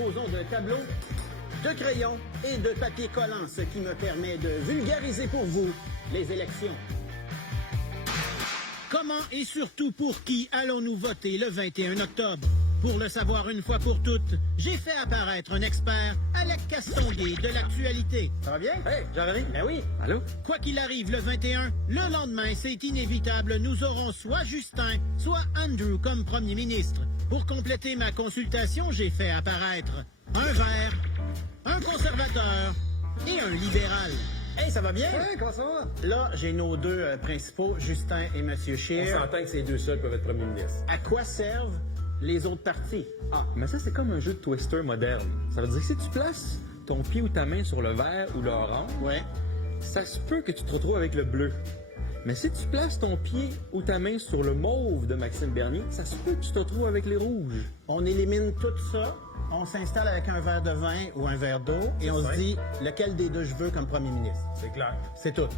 disposons d'un tableau, de crayons et de papier collant, ce qui me permet de vulgariser pour vous les élections. Comment et surtout pour qui allons-nous voter le 21 octobre? Pour le savoir une fois pour toutes, j'ai fait apparaître un expert, Alec Castonguay, de l'actualité. Ça va bien? Hey, Jean-René. Ben oui. Allô? Quoi qu'il arrive le 21, le lendemain, c'est inévitable, nous aurons soit Justin, soit Andrew comme premier ministre. Pour compléter ma consultation, j'ai fait apparaître un vert, un conservateur et un libéral. Hey, ça va bien? Ouais, comment ça va? Là, j'ai nos deux principaux, Justin et M. On Scheer. s'entend que ces deux seuls peuvent être premiers ministres. À quoi servent les autres partis? Ah, mais ça, c'est comme un jeu de Twister moderne. Ça veut dire que si tu places ton pied ou ta main sur le vert ou l'orange, Ouais. ça se peut que tu te retrouves avec le bleu. Mais si tu places ton pied ou ta main sur le mauve de Maxime Bernier, ça se peut que tu te retrouves avec les rouges. On élimine tout ça, on s'installe avec un verre de vin ou un verre d'eau et on se dit lequel des deux je veux comme premier ministre. C'est clair. C'est tout.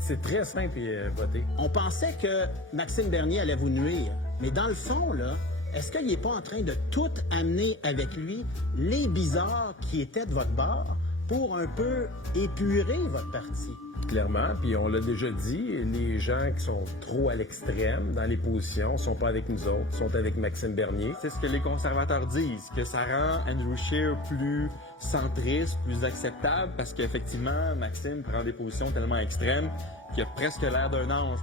C'est très simple et voter. On pensait que Maxime Bernier allait vous nuire, mais dans le fond, là, est-ce qu'il n'est pas en train de tout amener avec lui les bizarres qui étaient de votre bord pour un peu épurer votre parti? Clairement, puis on l'a déjà dit, les gens qui sont trop à l'extrême dans les positions sont pas avec nous autres, sont avec Maxime Bernier. C'est ce que les conservateurs disent, que ça rend Andrew Scheer plus centriste, plus acceptable, parce qu'effectivement, Maxime prend des positions tellement extrêmes qu'il a presque l'air d'un ange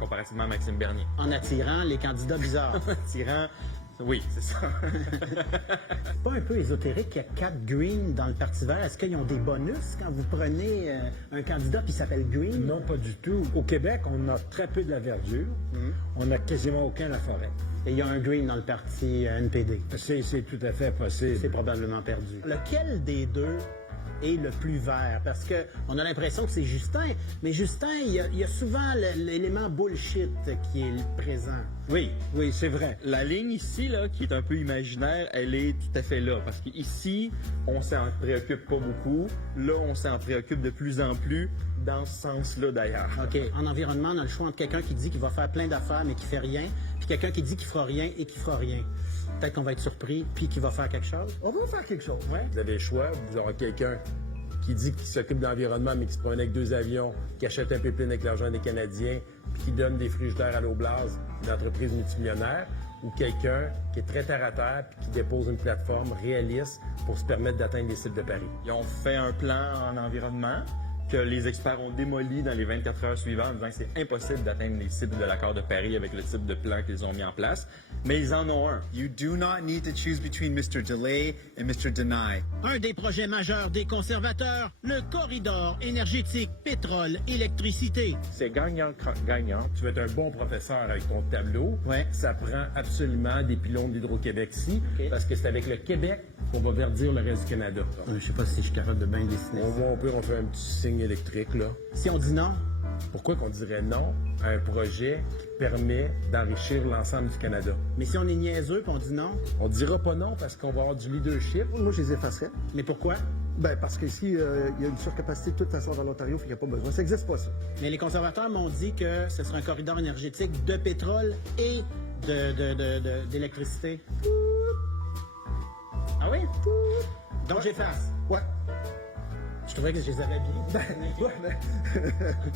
comparativement à Maxime Bernier. En attirant les candidats bizarres. Tyran, oui, c'est ça. C'est pas un peu ésotérique qu'il y a 4 Green dans le Parti vert? Est-ce qu'ils ont des bonus quand vous prenez un candidat qui s'appelle Green? Non, pas du tout. Au Québec, on a très peu de la verdure. On n'a quasiment aucun la forêt. Et il y a un Green dans le Parti NPD. C'est tout à fait possible. C'est probablement perdu. Lequel des deux est le plus vert? Parce que on a l'impression que c'est Justin, mais Justin, il y a souvent l'élément bullshit qui est présent. Oui, c'est vrai. La ligne ici, là, qui est un peu imaginaire, elle est tout à fait là. Parce qu'ici, on s'en préoccupe pas beaucoup. Là, on s'en préoccupe de plus en plus dans ce sens-là, d'ailleurs. OK. En environnement, on a le choix entre quelqu'un qui dit qu'il va faire plein d'affaires mais qui fait rien, puis quelqu'un qui dit qu'il fera rien et qui fera rien. Peut-être qu'on va être surpris, puis qu'il va faire quelque chose. On va faire quelque chose. Ouais. Vous avez le choix, vous aurez quelqu'un qui dit qu'il s'occupe de l'environnement, mais qui se promène avec 2 avions, qui achète un pipeline avec l'argent des Canadiens, puis qui donne des frigidaires à l'Oblast, une entreprise multimillionnaire, ou quelqu'un qui est très terre-à-terre, puis qui dépose une plateforme réaliste pour se permettre d'atteindre les cibles de Paris. Ils ont fait un plan en environnement que les experts ont démoli dans les 24 heures suivantes en disant que c'est impossible d'atteindre les cibles de l'accord de Paris avec le type de plan qu'ils ont mis en place. Mais ils en ont un. You do not need to choose between Mr. Delay and Mr. Deny. Un des projets majeurs des conservateurs, le corridor énergétique pétrole-électricité. C'est gagnant-gagnant. Tu veux être un bon professeur avec ton tableau. Ouais. Ça prend absolument des pylônes d'Hydro-Québec ici, OK. parce que c'est avec le Québec qu'on va verdir le reste du Canada. Je sais pas si je suis capable de bien dessiner. Au moins, on fait un petit signe électrique, là. Si on dit non, Pourquoi qu'on dirait non à un projet qui permet d'enrichir l'ensemble du Canada? mais si on est niaiseux puis on dit non, On dira pas non parce qu'on va avoir du leadership. Moi, je les effacerais. mais pourquoi? Ben, parce qu'ici, il y a une surcapacité de toute façon dans l'Ontario, il n'y a pas besoin. Ça n'existe pas, ça. Mais les conservateurs m'ont dit que ce serait un corridor énergétique de pétrole et d'électricité. Ah oui? Donc j'efface. Ouais. Je trouvais que je les avais bien. Ouais, mais...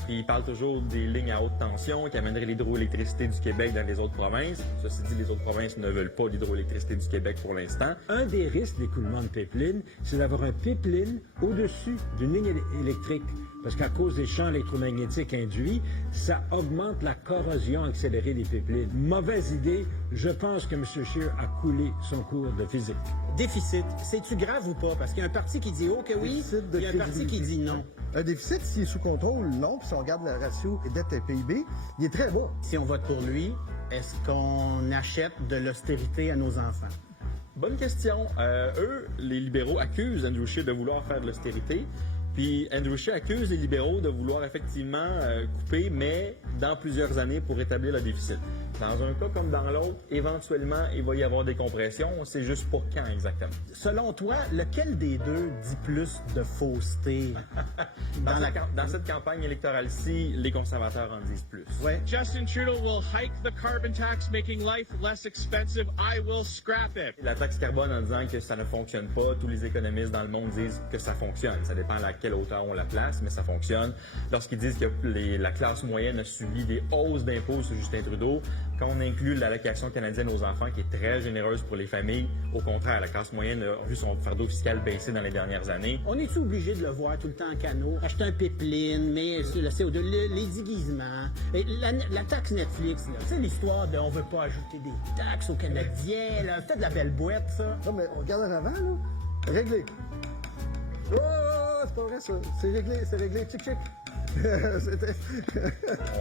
Ils parlent toujours des lignes à haute tension qui amèneraient l'hydroélectricité du Québec dans les autres provinces. Ceci dit, les autres provinces ne veulent pas l'hydroélectricité du Québec pour l'instant. Un des risques d'écoulement de pipeline, c'est d'avoir un pipeline au-dessus d'une ligne électrique. Parce qu'à cause des champs électromagnétiques induits, ça augmente la corrosion accélérée des pipelines. Mauvaise idée. Je pense que M. Scheer a coulé son cours de physique. Déficit, c'est-tu grave ou pas? Parce qu'il y a un parti qui dit oh que oui, Déficit de il y a un parti qui crédibilité. dit non. Un déficit, s'il est sous contrôle, non. Puis si on regarde le ratio dette à PIB, il est très bas. Si on vote pour lui, est-ce qu'on achète de l'austérité à nos enfants? Bonne question. Eux, les libéraux, accusent Andrew Scheer de vouloir faire de l'austérité. Puis Andrew Scheer accuse les libéraux de vouloir effectivement couper, mais dans plusieurs années pour rétablir le déficit. Dans un cas comme dans l'autre, éventuellement, il va y avoir des compressions. On sait juste pas quand exactement. Selon toi, lequel des deux dit plus de fausseté? Dans cette campagne électorale-ci, les conservateurs en disent plus. Ouais. Justin Trudeau will hike the carbon tax, making life less expensive. I will scrap it. La taxe carbone en disant que ça ne fonctionne pas, tous les économistes dans le monde disent que ça fonctionne. Ça dépend à quelle hauteur on la place, mais ça fonctionne. Lorsqu'ils disent que la classe moyenne a subi des hausses d'impôts sur Justin Trudeau, quand on inclut l'allocation canadienne aux enfants, qui est très généreuse pour les familles, au contraire, la classe moyenne a vu son fardeau fiscal baisser dans les dernières années. On est-tu obligé de le voir tout le temps en canot? Acheter un pipeline, mais le CO2, les déguisements, et la taxe Netflix, là. Tu sais, l'histoire de on veut pas ajouter des taxes aux Canadiens, là. Peut-être de la belle boîte, ça. Non, mais on regarde en avant, là. Réglé. Oh, c'est pas vrai, ça. C'est réglé. Chic.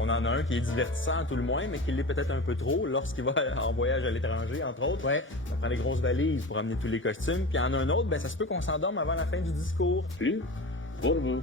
On en a un qui est divertissant tout le moins, mais qui l'est peut-être un peu trop lorsqu'il va en voyage à l'étranger, entre autres. Ouais. On prend des grosses valises pour amener tous les costumes. Puis il y en a un autre, ben ça se peut qu'on s'endorme avant la fin du discours. Plus pour vous,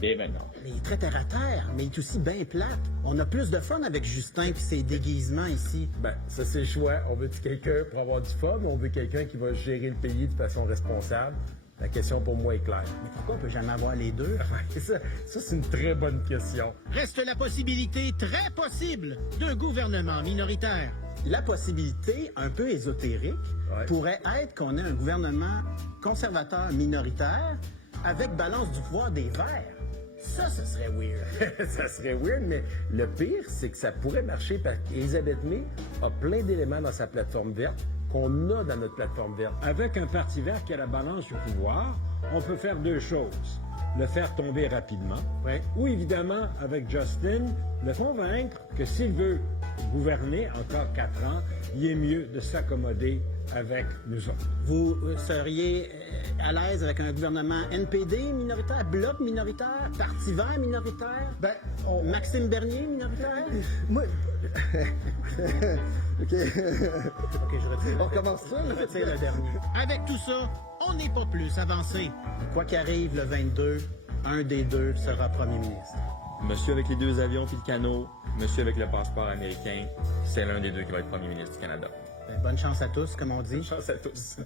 dès maintenant. Mais il est très terre à terre, mais il est aussi bien plate. On a plus de fun avec Justin et ses déguisements ici. Ben, ça, c'est le choix. On veut quelqu'un pour avoir du fun ou on veut quelqu'un qui va gérer le pays de façon responsable? La question pour moi est claire. Mais pourquoi on peut jamais avoir les deux? ça, c'est une très bonne question. Reste la possibilité très possible d'un gouvernement minoritaire. La possibilité, un peu ésotérique, Ouais. pourrait être qu'on ait un gouvernement conservateur minoritaire avec balance du pouvoir des Verts. Ça, ce serait weird. Ça serait weird, mais le pire, c'est que ça pourrait marcher parce qu'Elisabeth May a plein d'éléments dans sa plateforme verte qu'on a dans notre plateforme verte. Avec un parti vert qui a la balance du pouvoir, on peut faire deux choses. Le faire tomber rapidement, Ouais. ou évidemment, avec Justin, le convaincre que s'il veut gouverner encore 4 ans, il est mieux de s'accommoder avec nous autres. Vous seriez à l'aise avec un gouvernement NPD minoritaire, Bloc minoritaire, Parti vert minoritaire, Ben, Maxime Bernier minoritaire? Moi... OK. OK, je retire. On recommence ça, Je là? retire le dernier. Avec tout ça, on n'est pas plus avancé. Quoi qu'arrive le 22, un des deux sera premier ministre. Monsieur avec les 2 avions puis le canot, monsieur avec le passeport américain, c'est l'un des deux qui va être premier ministre du Canada. Bonne chance à tous, comme on dit. Chance à tous.